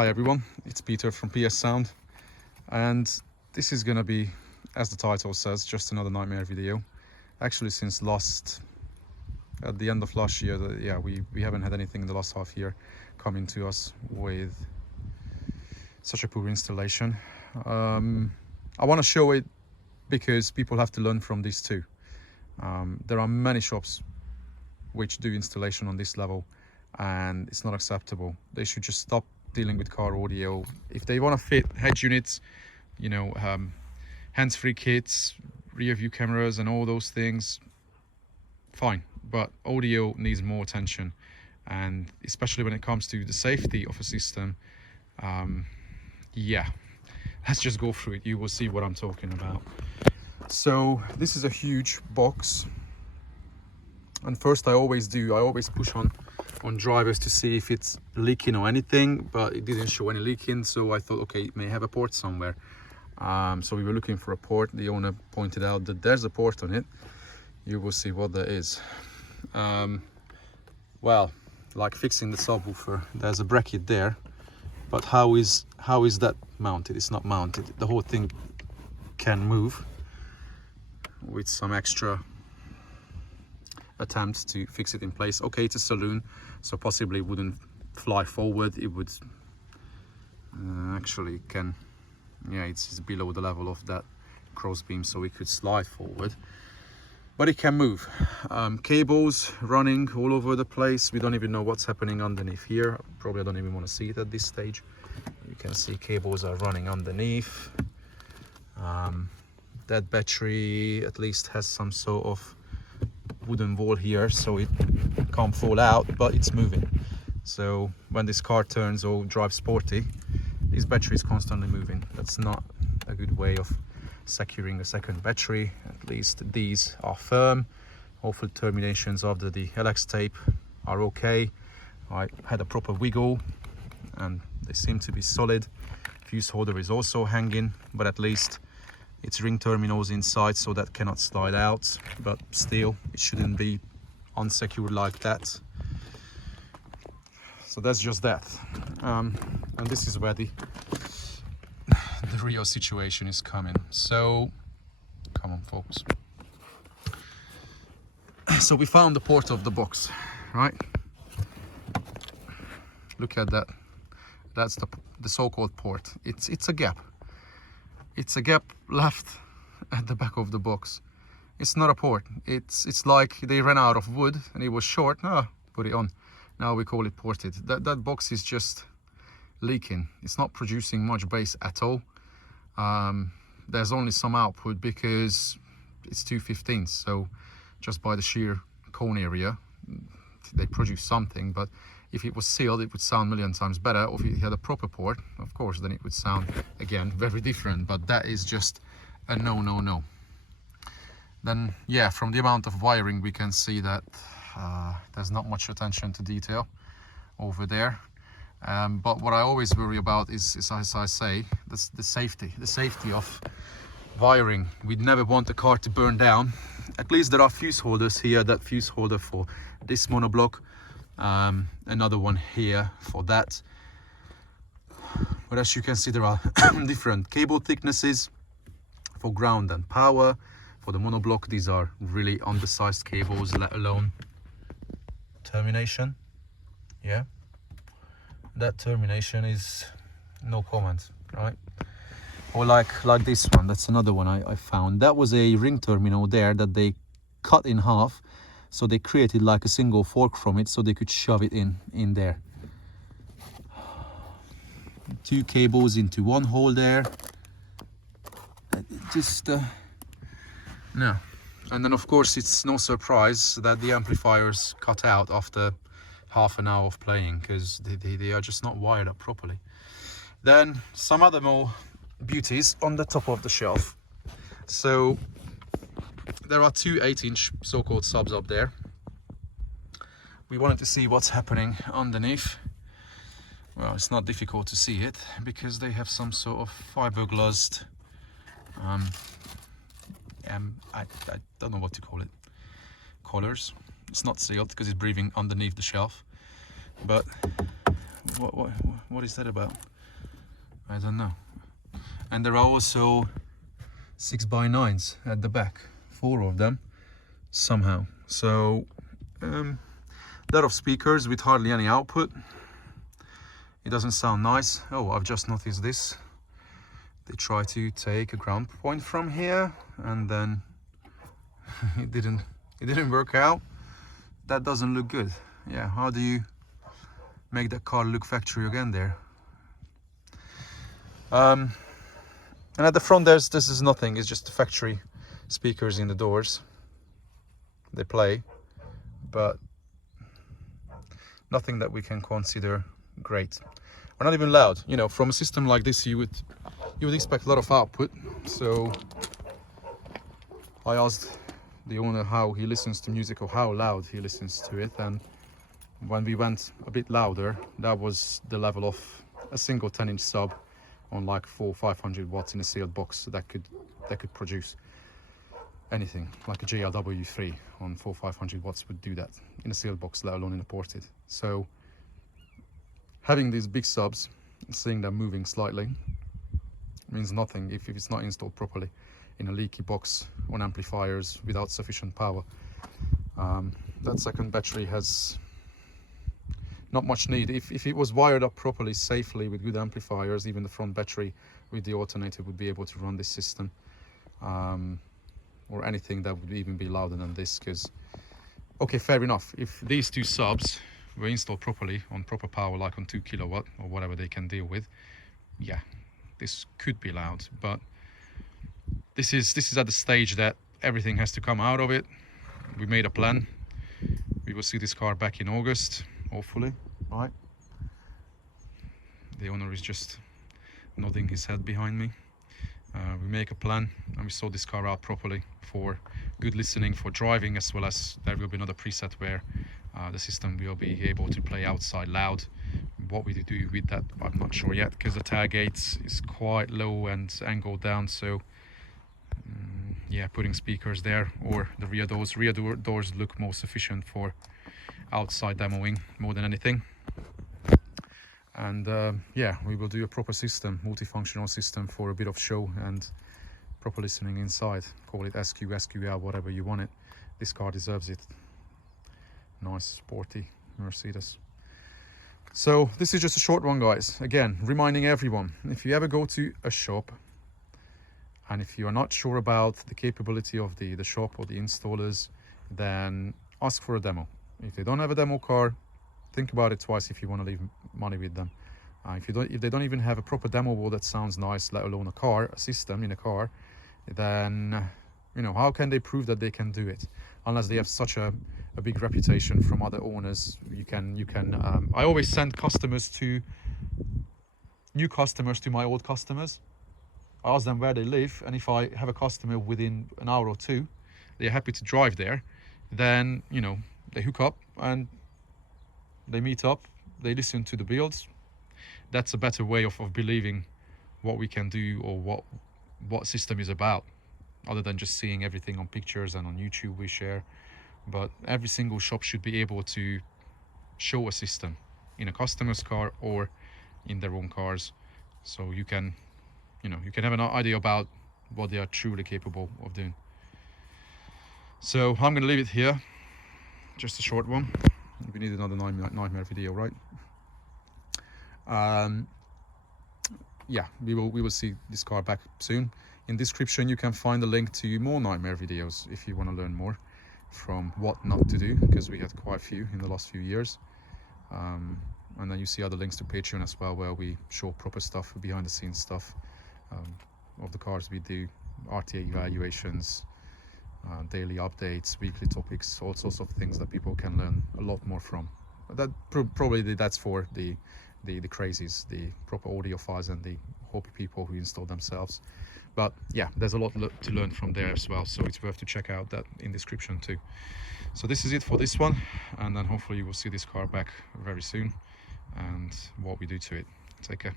Hi everyone, it's Peter from PS Sound, and this is gonna be, as the title says, just another nightmare video. Actually, since at the end of last year, we haven't had anything in the last half year coming to us with such a poor installation. I want to show it because people have to learn from this too. There are many shops which do installation on this level, and it's not acceptable. They should just stop dealing with car audio. If they want to fit head units, hands-free kits, rear view cameras and all those things, fine, but audio needs more attention, and especially when it comes to the safety of a system. Let's just go through it. You will see what I'm talking about. So this is a huge box, and first I always push on drivers to see if it's leaking or anything, but it didn't show any leaking, so I thought, okay, it may have a port somewhere. So we were looking for a port. The owner pointed out that there's a port on it. You will see what that is. Well, like fixing the subwoofer, there's a bracket there, but how is that mounted? It's not mounted. The whole thing can move with some extra attempts to fix it in place. Okay, it's a saloon, so possibly it wouldn't fly forward. It would actually can, it's below the level of that cross beam, so it could slide forward, but it can move. Cables running all over the place. We don't even know what's happening underneath here. Probably I don't even want to see it at this stage. You can see cables are running underneath. That battery at least has some sort of wooden wall here, so it can't fall out, but it's moving. So when this car turns or drives sporty, this battery is constantly moving. That's not a good way of securing a second battery. At least these are firm. Hopefully terminations of the LX tape are okay. I had a proper wiggle and they seem to be solid. Fuse holder is also hanging, but at least it's ring terminals inside, so that cannot slide out, but still it shouldn't be unsecured like that. So that's just that. And this is where the real situation is coming. So come on folks. So we found the port of the box, right? Look at that. That's the so-called port. It's a gap. It's a gap left at the back of the box. It's not a port. It's like they ran out of wood and it was short. Put it on. Now we call it ported. That box is just leaking. It's not producing much bass at all. There's only some output because it's 215, so just by the sheer cone area they produce something, but if it was sealed it would sound a million times better. Or if it had a proper port, of course, then it would sound again very different, but that is just a no. Then from the amount of wiring we can see that there's not much attention to detail over there. But what I always worry about is as I say, the safety of wiring. We'd never want the car to burn down. At least there are fuse holders here. That fuse holder for this monoblock, another one here for that. But as you can see, there are different cable thicknesses for ground and power. For the monoblock, these are really undersized cables, let alone termination. That termination is no comment, right? Or like this one, that's another one I found. That was a ring terminal there that they cut in half, so they created like a single fork from it so they could shove it in there. Two cables into one hole there. Just no. And then of course it's no surprise that the amplifiers cut out after half an hour of playing, because they are just not wired up properly. Then some other more beauties on the top of the shelf. So there are two 8-inch so-called subs up there. We wanted to see what's happening underneath. Well, it's not difficult to see it because they have some sort of fiberglassed I don't know what to call it, collars. It's not sealed because it's breathing underneath the shelf, but what is that about? I don't know. And there are also 6x9s at the back, 4 of them somehow. So a lot of speakers with hardly any output. It doesn't sound nice. Oh, I've just noticed this. They try to take a ground point from here, and then it didn't work out. That doesn't look good. Yeah, how do you make that car look factory again there? And at the front this is nothing. It's just the factory speakers in the doors. They play, but nothing that we can consider great. Or not even loud. You know, from a system like this, you would expect a lot of output. So I asked the owner how he listens to music or how loud he listens to it, and when we went a bit louder, that was the level of a single 10-inch sub on like 400-500 watts in a sealed box that could produce anything. Like a JLW3 on 400-500 watts would do that in a sealed box, let alone in a ported. So having these big subs, seeing them moving slightly, means nothing if it's not installed properly in a leaky box on amplifiers without sufficient power. That second battery has not much need. If it was wired up properly, safely, with good amplifiers, even the front battery with the alternator would be able to run this system, or anything that would even be louder than this. Because, okay, fair enough, if these two subs were installed properly on proper power, like on 2 kilowatt or whatever they can deal with, yeah, this could be loud. But this is at the stage that everything has to come out of it. We made a plan. We will see this car back in August, hopefully, right? The owner is just nodding his head behind me. We make a plan and we sort this car out properly for good listening, for driving, as well as there will be another preset where the system will be able to play outside loud. What we do with that, I'm not sure yet, because the tailgate is quite low and angled down. So yeah, putting speakers there, or the rear doors look more sufficient for outside demoing more than anything. And yeah, we will do a proper system, multifunctional system, for a bit of show and proper listening inside. Call it SQ, SQL, whatever you want it. This car deserves it. Nice, sporty Mercedes. So this is just a short one, guys. Again, reminding everyone, if you ever go to a shop and if you are not sure about the capability of the shop or the installers, then ask for a demo. If they don't have a demo car, think about it twice if you want to leave money with them. If they don't even have a proper demo board that sounds nice, let alone a system in a car, then you know, how can they prove that they can do it unless they have such a big reputation from other owners? I always send new customers to my old customers. I ask them where they live, and if I have a customer within an hour or two, they're happy to drive there, then you know, they hook up and they meet up, they listen to the builds. That's a better way of believing what we can do, or what system is about, other than just seeing everything on pictures and on YouTube we share. But every single shop should be able to show a system in a customer's car or in their own cars, so you can have an idea about what they are truly capable of doing. So I'm going to leave it here, just a short one. We need another nightmare video, right? Yeah, we will see this car back soon. In description you can find a link to more nightmare videos if you want to learn more from what not to do, because we had quite a few in the last few years. And then you see other links to Patreon as well, where we show proper stuff, behind the scenes stuff of the cars we do, RTA evaluations, daily updates, weekly topics, all sorts of things that people can learn a lot more from. That probably that's for the crazies, the proper audiophiles and the hobby people who install themselves. But yeah, there's a lot to learn from there as well, so it's worth to check out that in description too. So this is it for this one, and then hopefully you will see this car back very soon and what we do to it. Take care.